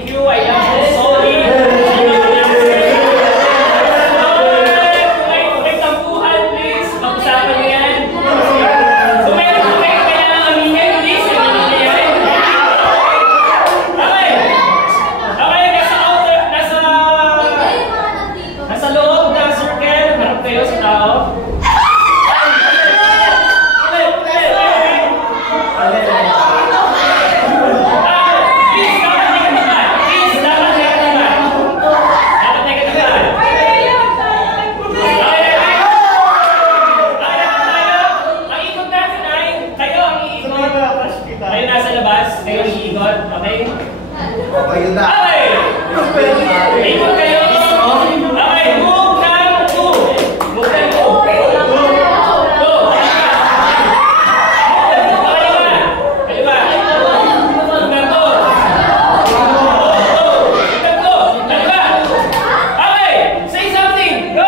thank you. I am so sorry. Kung may tampuhan, please. Pag-usapan niyo yan. Kung may kailangan aminin, please. Aminin niya yan. Okay. Okay, nasa loob ng circle. Harap kayo sa tao. Kayo nasa labas, kayo iikot, okay? Okay, yun na. Okay! Ikot kayo! Okay, move ng 2! Move ng 2! Go! Kaliwa! Move ng 2! Kaliwa! Okay! Say something! Go!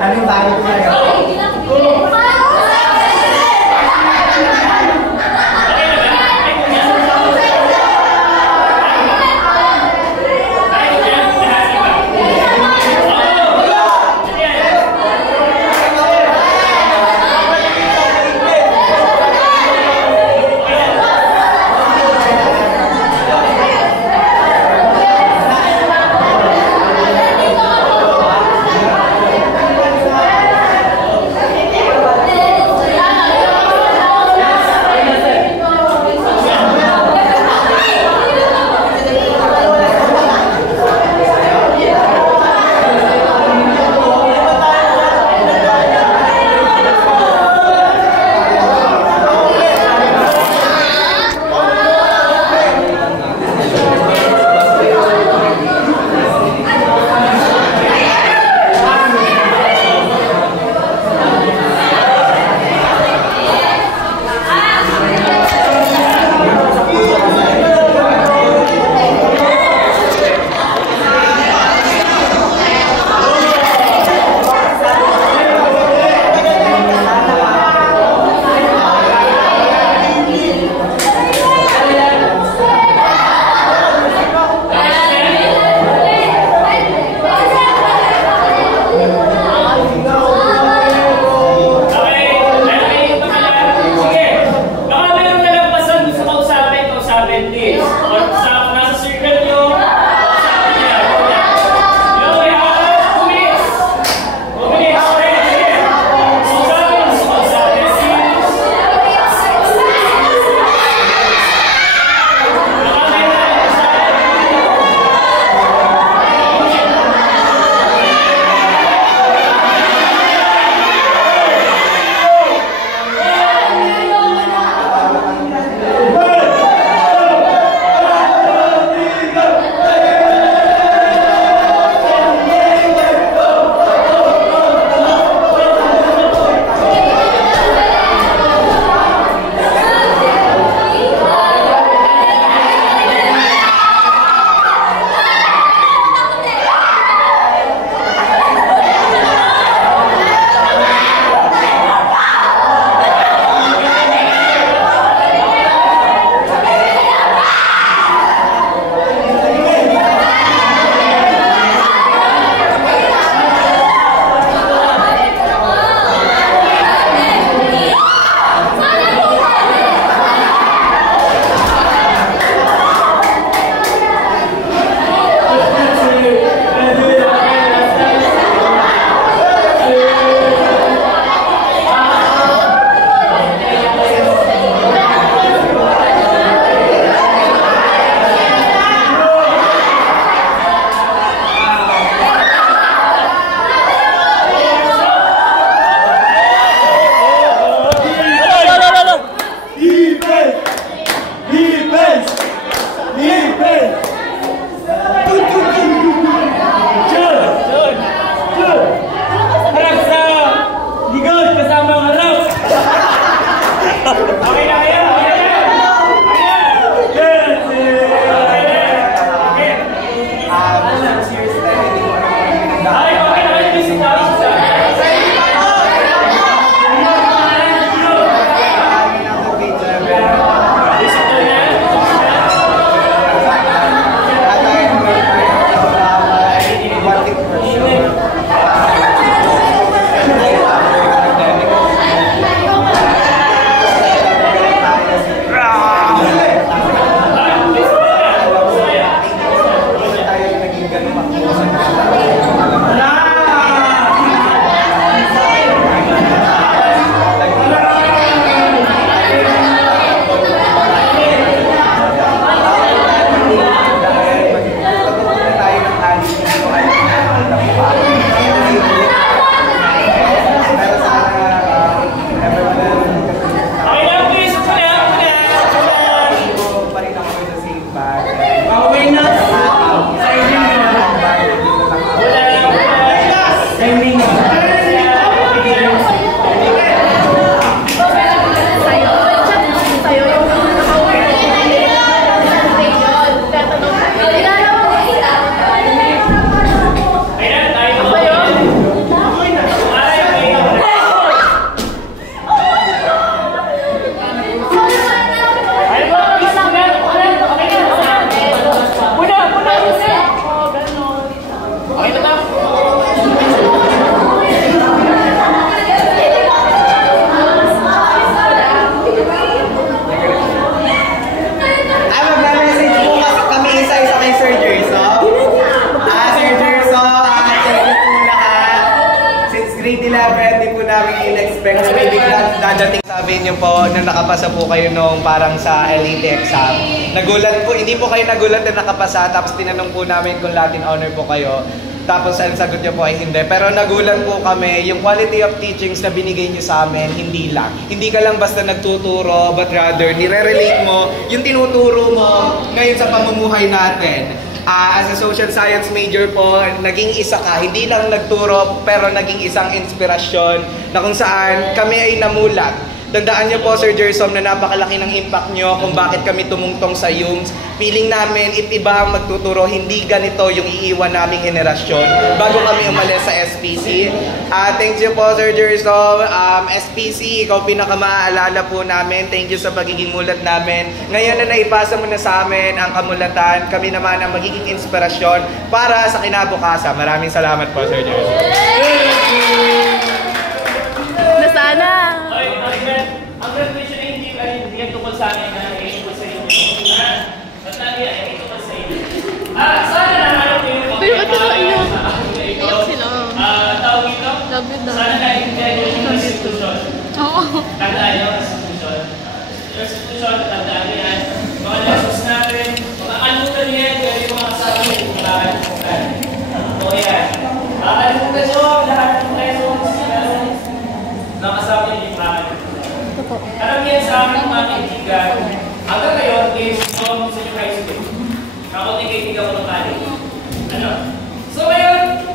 Anong tayo ko sa'yo? 11, hindi po namin in-expect na may biglang dadating. Sabi niyo po na nakapasa po kayo nung parang sa LET exam. Nagulat po, hindi po kayo nagulat na nakapasa, tapos tinanong po namin kung Latin honor po kayo. Tapos ang sagot niyo po ay hindi. Pero nagulat po kami, yung quality of teachings na binigay niyo sa amin, hindi lang. Hindi ka lang basta nagtuturo, but rather nire-relate mo yung tinuturo mo ngayon sa pamumuhay natin. As a social science major po, naging isa ka, hindi lang nagturo pero naging isang inspirasyon na kung saan kami ay namulat. Tandaan niyo po, Sir Gersom, na napakalaki ng impact niyo kung bakit kami tumungtong sa UMS. Feeling namin, if iba ang magtuturo, hindi ganito yung iiwan naming henerasyon bago kami umalis sa SPC. Thank you po, Sir Gersom. SPC, ikaw pinakamaaalala po namin. Thank you sa pagiging mulat namin. Ngayon na naipasa mo na sa amin ang kamulatan, kami naman ang magiging inspirasyon para sa kinabukasan. Maraming salamat po, Sir Gersom. Na sana. Ang graduation ay hindi yan tungkol sa akin na tungkol sa inyo. Ba't lagi ay tungkol sa inyo? Sana nahanap ko yung Pero ba't naman iyak? Iyak sila. Tawag ito? Love you daw. Sana naintindihan nyo yung institution. Oo. Tandaan nyo, institution. Yung institution, tandaan nyo yan. Mga lessons natin, mga kalimutan nyo yan, pero yung mga kasama nyo, yung mga kalimutan. O yan. Kalimutan nyo, lahat ng lessons, mga kasama nyo, yung mga kalimutan. Karamihan sa amin mga kaibigan, hanggang ngayon, is from sa yung high school. Ako din kaibigan ko ng college. Ano? So ngayon,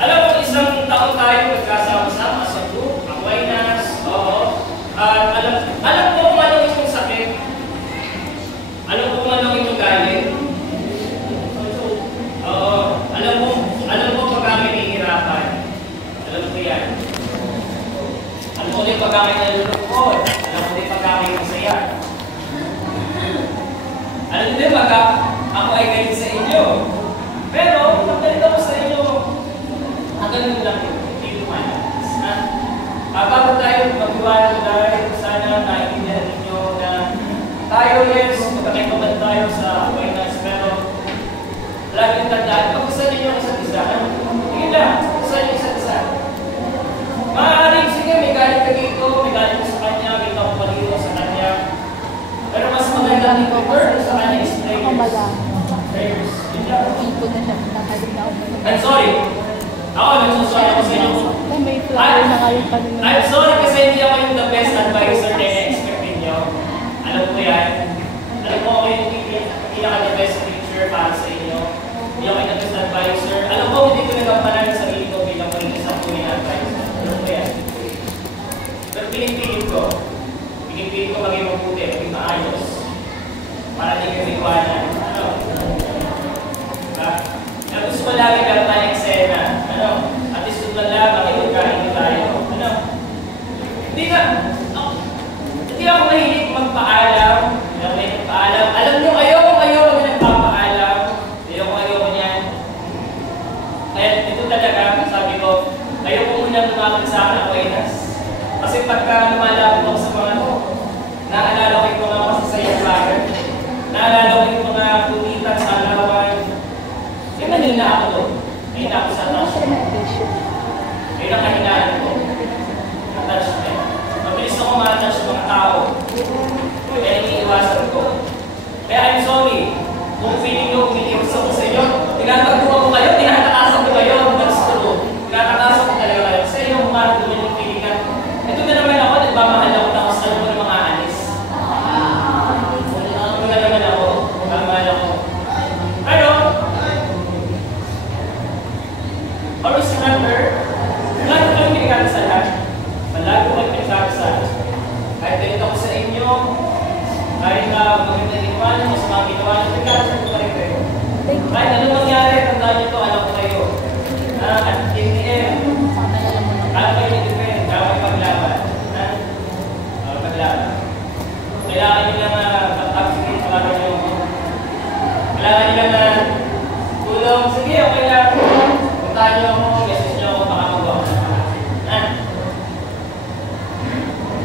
alam mo, isang taon tayo nagkasama-sama sa group, Aquinas, oo. At alam ko kung ano itong sakit. Alam ko kung ano itong galit. Oo. Alam mo pag kami nahihirapan. Alam ko yan. Alam ko din pag kami nalulungkot. Alam ko din pag kami masaya. Alam din pag ako ay galit sa inyo. Pero, pag galit ako sa inyo, hanggang yun lang yun. Hindi lumalas. Bago tayo mag-iwala tayo, sana naiintindihan ninyo na tayo, yes, magkakaibaban tayo sa awareness, pero laging tandaan, pag-usan ninyo ang isa't isa. Tingin lang, pag-usan ninyo isa't isa. Maaaring, sige, may galit ka dito, may galit ka sa kanya, may kapapalito sa kanya. Pero mas maganda dito, sa kanya is prayers. Prayers. Yun lang. I'm sorry. Ako, nagsusorry ako sa inyo. I'm sorry kasi hindi ako yung the best advisor na i-expect ninyo. Alam ko yan. Alam ko ako yung pinaka-the best teacher para sa inyo. Hindi ako yung the best advisor. Alam ko, hindi ko nagampanan yung sarili ko bilang ko yung isang kuya advisor. Alam ko yan. Pero pinipilit ko maging mabuti, maging maayos. Para di kayo iwanan. Ano? Kaya gusto ko lagi meron tayong eksena. Ano? At least doon man lang, makikikain tayo. Ano? Hindi ako mahilig magpaalam. Hindi ako mahilig magpaalam. Alam nyo, ayoko na nagpapaalam. Ayoko niyan. Kaya ito talaga, sabi ko, ayoko muna lumapit sa akin ako inas. Kasi pagka lumalapit ako sa mga naalala ko yung mga masasayang bagay. Naalala ko yung mga kulitan sa alawan. Yung kanina ako doon. Kanina ako sa attachment. Ayun ang kahinaan ko. Attachment. Mabilis ako ma-attach mga tao. Kaya iniiwasan ko. Kaya I'm sorry. Kung feeling nyo umiliwas ako sa inyo, tinatagpuan ko kayo, tinatakasan ko kayo. Tinatakasan ko talaga kayo. Sa inyo, kumarap naman yung feeling na ito na naman ako, nagmamahal ako tapos alam ko ng mga alis. Ito na naman ako, nagmamahal ako. Pero, always remember, lagi ko yung pinagkakasalan. Malagi ko yung pinagkakasalan. Kahit ganito ako sa inyo, kahit maganda iniwan, mas mga ginawa na pinagkakasalan ko pa rin kayo. Kahit anong mangyari, tandaan nyo ito, alam ko kayo. At in the end, alam kayo ni-depend, kaya may paglaban. Paglaban. Kailangan nyo lang mag-upgrade, kailangan nyo lang tulong. Sige, okay lang. Puntahan nyo ako, message nyo ako, baka magawa ko.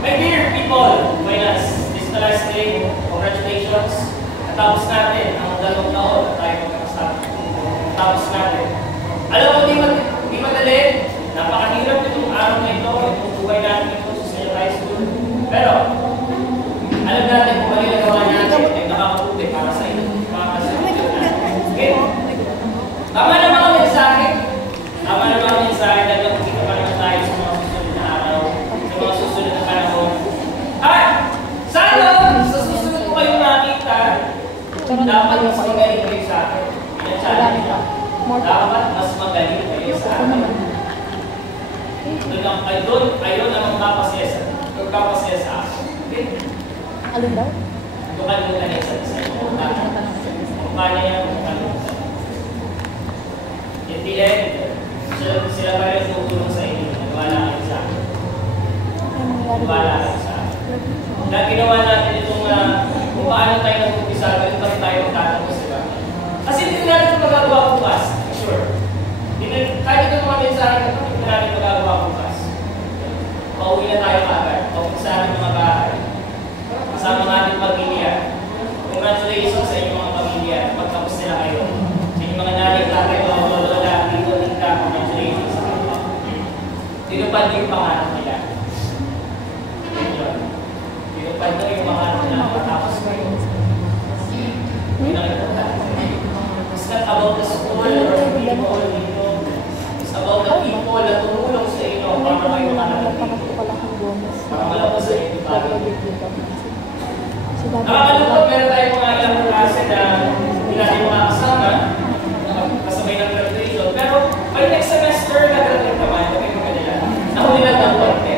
My dear people, Buenas, this is the last day. Congratulations. Natapos natin ang 2 taon na tayo magkakasama. Natapos natin. Alam mo, di madali. Napakahirap itong araw dapat mas magaling kayo sa akin. Ayun ang magpapasaya sa akin. Okay? Alin daw? Tukan mo na sa isa. Paano yan? In the end, sila pa rin tutulong sa inyo. Wala kayo sa akin. Wala kayo sa akin. Dahil ginawa natin itong kung paano tayo nag-umpisa, ganun pa rin tayo magtatapos, diba? Kasi hindi natin ito magagawa bukas. Sure. Kahit ito mga mensahe, hindi natin magagawa bukas. Pauwi na tayo agad. Pauwi sa ating mga bahay. Kasama ng ating pamilya. Congratulations sa inyong mga pamilya. Pagtapos nila kayo. Sa inyong mga nanay, tatay, mga lola, tito, tita, congratulations sa kanila. Tinupad niyo yung pangarap nila. Tinupad niyo yung pangarap nila matapos kayo. Yun ang importante. It's not about the school or the people, it's about the people na tumulong sa inyo para kayo makalaman dito. Para malaman sa inyo bago. Nakakalungkot, meron tayong mga ilang klase na hindi natin mga kasama, kasabay ng graduation. Pero by next semester, nag-graduate naman, okay mo kanila. Nahuli lang ng konti.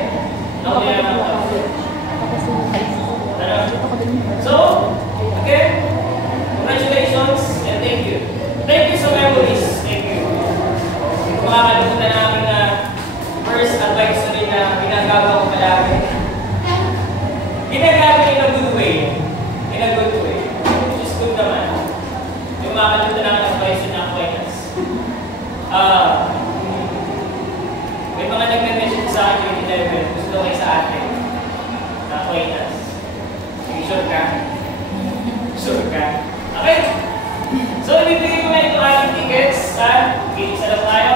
Nahuli lang ng konti. So, again, congratulations and thank you. Thank you sa memories. Thank you. Kung makakalimutan namin na first advice na rin na ginagawa ko palagi. Ginagamit in a good way. In a good way. Which is good naman. Yung makakalimutan namin advice yun na acquaintance. May mga nagme-message sa akin yung interview. Gusto kayo sa atin. Na acquaintance. Sure ka? Sure ka? Okay. So, ibibigay ko na ito ating tickets sa Isa lang tayo.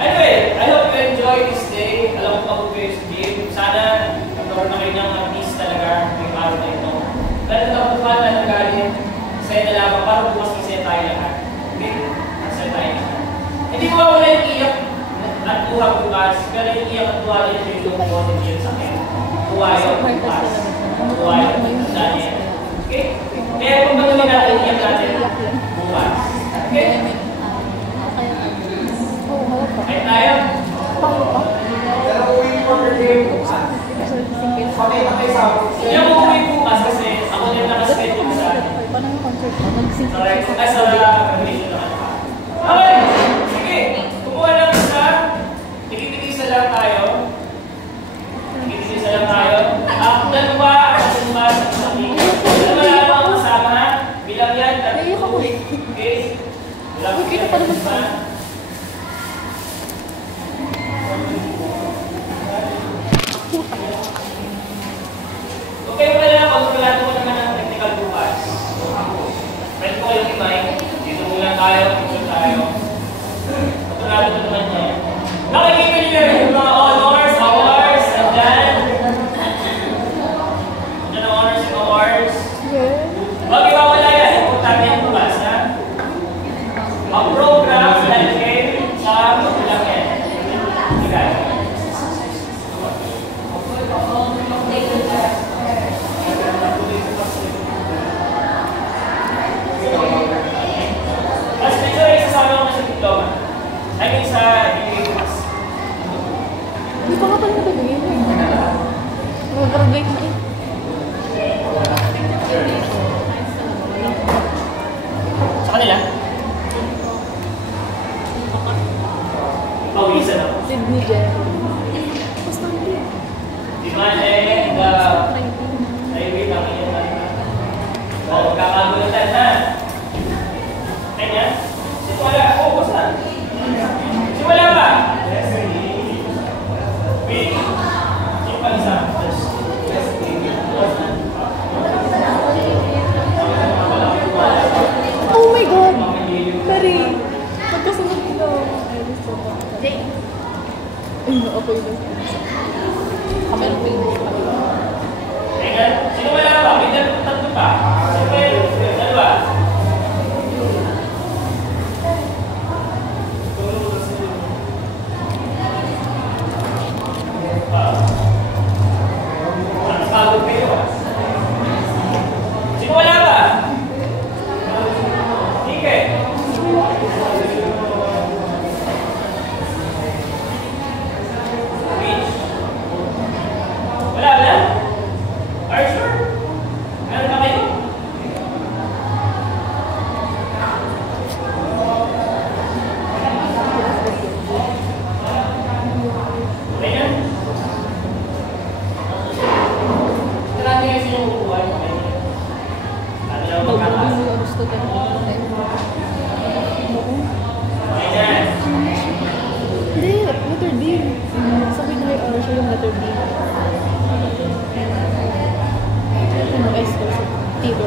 Anyway, I hope you enjoy this day. Alam ko pagod kayo sa gym. Sana nagkaroon na kayo ng artist talaga ngayong araw na ito. Lalo na kung paano na nagaling sa'yo na lamang para bukas masaya tayo lahat. Okay? Masaya tayo lahat. Hindi ko wala yung iyak at buha bukas. Pero yung iyak at buha yung tulong ko hindi yun sa akin. Buha yung bukas. Buha yung tanda niya. Okay? Kaya kung ba't naman natin iyak natin bukas. Okay? Ay tayo. Pero uwi po per day po. Kami na kayo sa Hindi ako uwi bukas kasi ako din nakaschedule sa Paano yung concert mo? correct. Ay, sa graduation naman. Okay! Sige! Kumuha lang isa. Tigit-tigisa lang tayo. Tigit-tigisa lang tayo. Dalawa, sa sabi. Dalawa lang ang kasama. Bilang yan. Okay? Bilang yan. Okay, wala lang. Pagpilado ko naman ang technical bukas. Pwede ko kayong imay. Dito muna tayo. Dito tayo. Pagpilado ko naman niya. Nakikita niyo yung mga honors, awards, and then dyan ang honors and awards. Huwag iwawala yan. Importante yung bukas, ha? Ang program sa LK sa lang yan. Sige. Mas dito ay isasama ko na sa diploma. I mean sa diplomas. Hindi pa nga pala nabibigay mo. Mag-graduate na eh. Sa kanila? Pawisan ako. Sydney Jerry. Basta hindi. Di ba ay wait ang inyong tayo. O, kakagulatan na. Kanya? Wala. O, basta. Wala ba? Wait. Yung pang isa. Oh my God! Sorry. Magkasunod ko. Ay, gusto ko. Ay, ako yun. Camera page. Teka, sino wala ba? May tatlo pa. Sino ba yun? Dalawa. Pagod kayo. Sino wala ba? Sige. letter B. Ano S ko? Tito.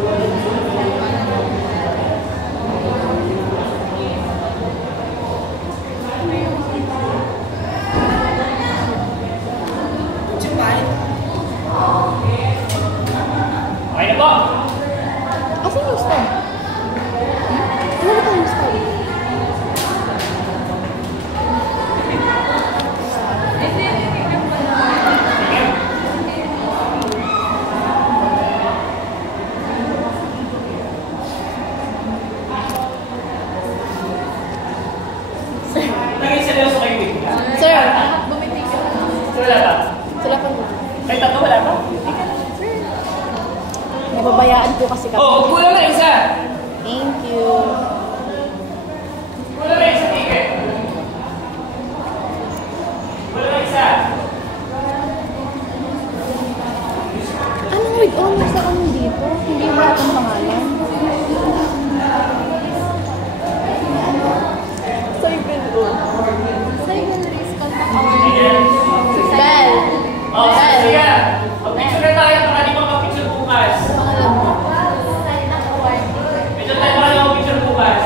Okay na po. Asan yung star? Ano ba yung star? Naging seryoso kayo bigla. Sir, bumiti ka. So, wala pa. Sila pa mo. Kahit tatlo wala pa. Nababayaan po kasi kami. Oh, kulang na isa. Thank you. Kulang na isa ticket. Kulang na isa. Anong with honors sa kami dito? Hindi mo akong pangalan. Cyber o. Cyber risk contact Ayan. Bell. Oh, sige. Mag-picture na tayo. Baka di mag-picture bukas. Pangalan mo. Medyo tayo baka di mag-picture bukas.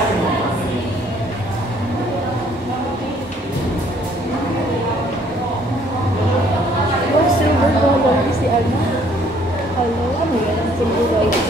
Oh, silver color si ano? Hello, ano yan? Silver white.